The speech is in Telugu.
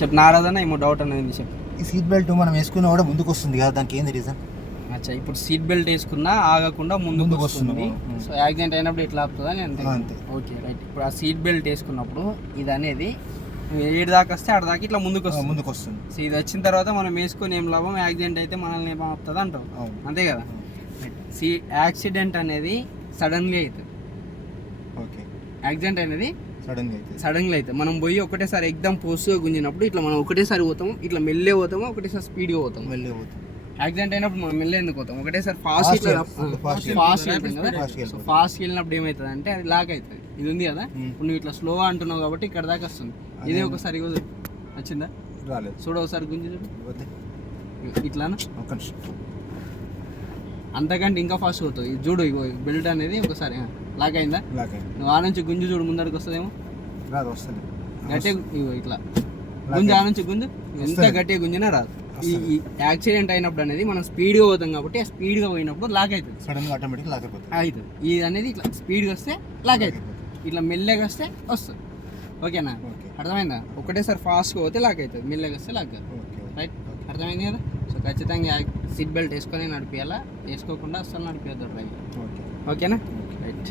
చెప్పు నారాదన్న ఏమో డౌట్ అనేది చెప్పు. ఈ సీట్ బెల్ట్ మనం వేసుకున్నా కూడా ముందుకు వస్తుంది కదా, దానికి ఏంది రీజన్? అచ్చా, ఇప్పుడు సీట్ బెల్ట్ వేసుకున్నా ఆగకుండా ముందుకు వస్తుంది. సో యాక్సిడెంట్ అయినప్పుడు ఇట్లా ఆపుతుందని అంతే. Okay right. ఇప్పుడు ఆ సీట్ బెల్ట్ వేసుకున్నప్పుడు ఇది అనేది ఏడు దాకా వస్తే ఆడ దాకా ఇట్లా ముందుకు వస్తుంది. సో ఇది వచ్చిన తర్వాత మనం వేసుకొని ఏం లాభం, యాక్సిడెంట్ అయితే మనల్ని ఏం ఆపుతుంది అంటాం, అంతే కదా. యాక్సిడెంట్ అనేది సడన్గా అవుతుంది. ఓకే, యాక్సిడెంట్ అనేది సడన్గా అవుతుంది. మనం పోయి ఒకటేసారి ఎగ్జామ్ పోస్ట్గా గుంజినప్పుడు ఇట్లా మనం ఒకటేసారి పోతాము, ఇట్లా మెల్లే పోతాము, ఒకటేసారి స్పీడ్గా పోతాం. యాక్సిడెంట్ అయినప్పుడు మనం మెల్లే ఎందుకు పోతాం, ఒకటేసారి ఫాస్ట్ వెళ్తాం కదా. సో ఫాస్ట్ వెళ్ళినప్పుడు ఏమవుతుంది అంటే అది లాక్ అవుతుంది. ఇది ఉంది కదా, ఇప్పుడు నువ్వు ఇట్లా స్లోగా అంటున్నావు కాబట్టి ఇక్కడ దాకా వస్తుంది. ఇదే ఒకసారి వచ్చిందా రాలేదు, చూడ ఒకసారి గుంజి చూడు ఇట్లానా, అంతకంటే ఇంకా ఫాస్ట్ పోతుంది. ఇది చూడు, ఇగో బెల్ట్ అనేది ఒకసారి లాక్ అయిందా, నువ్వు ఆ నుంచి గుంజు చూడు ముందరికి వస్తుందేమో, గట్టిగా ఇగో ఇట్లా గుంజు, ఆ నుంచి గుంజు, ఎంత గట్టిగా గుంజినా రాదు. ఈ యాక్సిడెంట్ అయినప్పుడు అనేది మనం స్పీడ్గా పోతాం కాబట్టి ఆ స్పీడ్గా పోయినప్పుడు లాక్ అవుతుంది, సడన్గా ఆటోమేటిక్ లాక్ అవుతుంది. ఇది అనేది ఇట్లా స్పీడ్గా వస్తే లాక్ అవుతుంది, ఇట్లా మెల్లగా వస్తే వస్తుంది. ఓకేనా, అర్థమైందా? ఒకటేసారి ఫాస్ట్గా పోతే లాక్ అవుతుంది, మెల్లగా వస్తే లాక్ అవుతుంది. రైట్, అర్థమైంది కదా. సో ఖచ్చితంగా సీట్ బెల్ట్ వేసుకొని నడిపించాలా, వేసుకోకుండా అస్సలు నడిపేద్దాం డ్రైవర్. ఓకేనా, రైట్.